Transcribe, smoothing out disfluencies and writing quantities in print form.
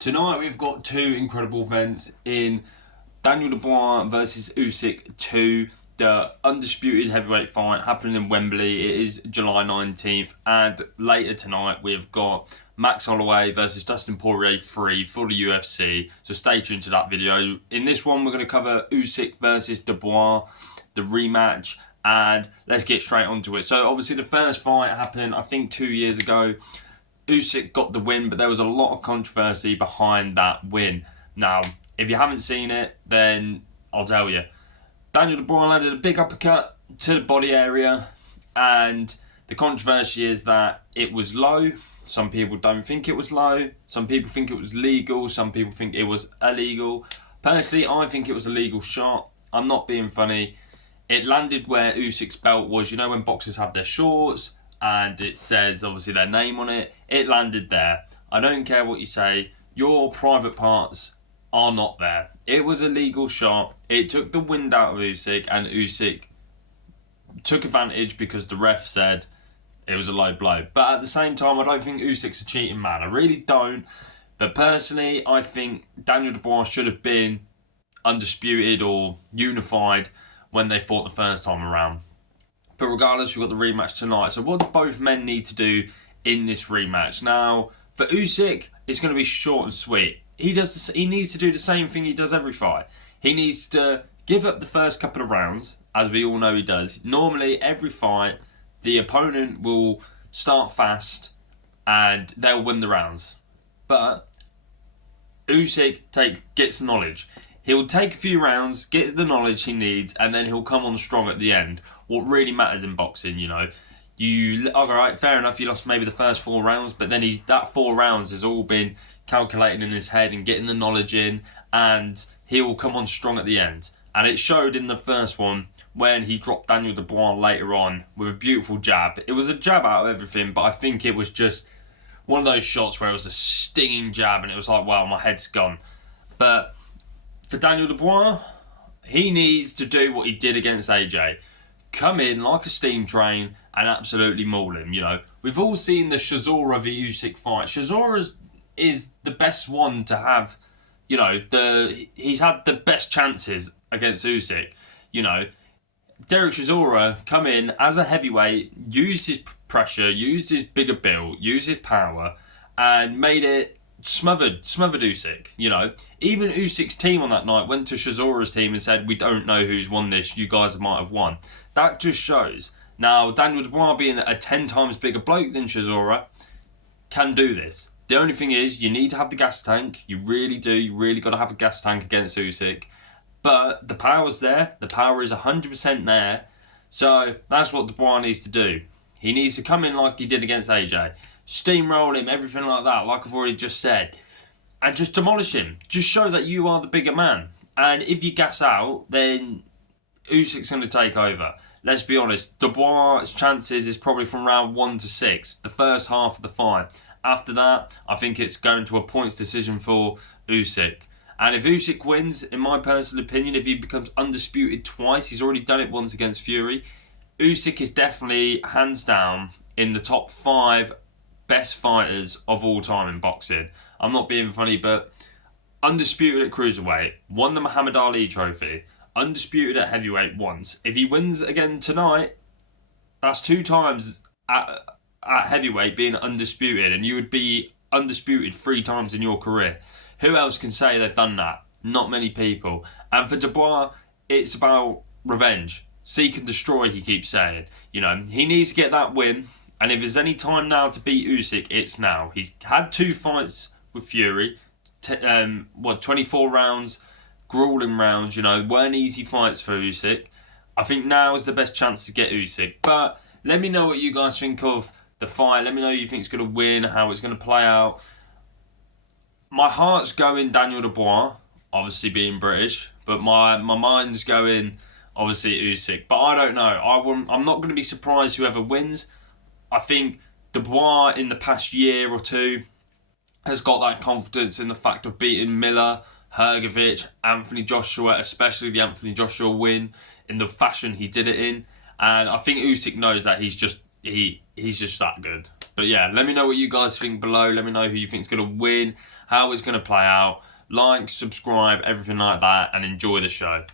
Tonight we've got two incredible events in Daniel Dubois versus Usyk 2, the undisputed heavyweight fight happening in Wembley. It is July 19th, and later tonight we've got Max Holloway versus Dustin Poirier 3 for the UFC. So stay tuned to that video. In this one we're going to cover Usyk versus Dubois, the rematch, and let's get straight onto it. So obviously the first fight happened I think 2 years ago. Usyk got the win, but there was a lot of controversy behind that win. Now, if you haven't seen it, then I'll tell you. Daniel Dubois landed a big uppercut to the body area, and the controversy is that it was low. Some people don't think it was low. Some people think it was legal. Some people think it was illegal. Personally, I think it was a legal shot. I'm not being funny. It landed where Usyk's belt was. You know when boxers have their shorts and it says obviously their name on it? It landed there. I don't care what you say. Your private parts are not there. It was a legal shot. It took the wind out of Usyk, and Usyk took advantage because the ref said it was a low blow. But at the same time, I don't think Usyk's a cheating man. I really don't. But personally, I think Daniel Dubois should have been undisputed or unified when they fought the first time around. But regardless, we've got the rematch tonight. So what do both men need to do in this rematch? Now, for Usyk, it's going to be short and sweet. He needs to do the same thing he does every fight. He needs to give up the first couple of rounds, as we all know he does. Normally, every fight, the opponent will start fast and they'll win the rounds. But Usyk gets knowledge. He'll take a few rounds, gets the knowledge he needs, and then he'll come on strong at the end. What really matters in boxing, alright, fair enough, you lost maybe the first 4 rounds, but then that 4 rounds has all been calculating in his head and getting the knowledge in, and he will come on strong at the end. And it showed in the first one when he dropped Daniel Dubois later on with a beautiful jab. It was a jab out of everything, but I think it was just one of those shots where it was a stinging jab and it was like, wow, my head's gone. But for Daniel Dubois, he needs to do what he did against AJ. Come in like a steam train and absolutely maul him. We've all seen the Chisora v Usyk fight. Chisora is the best one to have. He's had the best chances against Usyk. Derek Chisora come in as a heavyweight, used his pressure, used his bigger build, used his power, and made it smothered Usyk. Even Usyk's team on that night went to Chisora's team and said, we don't know who's won this, you guys might have won. That just shows. Now, Daniel Dubois, being a 10 times bigger bloke than Chisora, can do this. The only thing is, you need to have the gas tank. You really do. You really got to have a gas tank against Usyk. But the power's there. The power is 100% there. So that's what Dubois needs to do. He needs to come in like he did against AJ. Steamroll him, everything like that, like I've already just said. And just demolish him. Just show that you are the bigger man. And if you gas out, then Usyk's going to take over. Let's be honest, Dubois' chances is probably from round 1 to 6, the first half of the fight. After that, I think it's going to a points decision for Usyk. And if Usyk wins, in my personal opinion, if he becomes undisputed twice, he's already done it once against Fury, Usyk is definitely, hands down, in the top 5 best fighters of all time in boxing. I'm not being funny, but undisputed at cruiserweight, won the Muhammad Ali trophy, undisputed at heavyweight once. If he wins again tonight, that's 2 times at heavyweight being undisputed, and you would be undisputed 3 times in your career. Who else can say they've done that? Not many people. And for Dubois, it's about revenge. Seek and destroy, he keeps saying. He needs to get that win. And if there's any time now to beat Usyk, it's now. He's had 2 fights with Fury. 24 rounds, grueling rounds, weren't easy fights for Usyk. I think now is the best chance to get Usyk. But let me know what you guys think of the fight. Let me know who you think is going to win, how it's going to play out. My heart's going Daniel Dubois, obviously being British, but my mind's going obviously Usyk. But I don't know. I'm not going to be surprised whoever wins. I think Dubois in the past year or 2 has got that confidence in the fact of beating Miller, Hrgovic, Anthony Joshua, especially the Anthony Joshua win, in the fashion he did it in. And I think Usyk knows that he's just that good. But yeah, let me know what you guys think below. Let me know who you think is going to win, how it's going to play out. Like, subscribe, everything like that, and enjoy the show.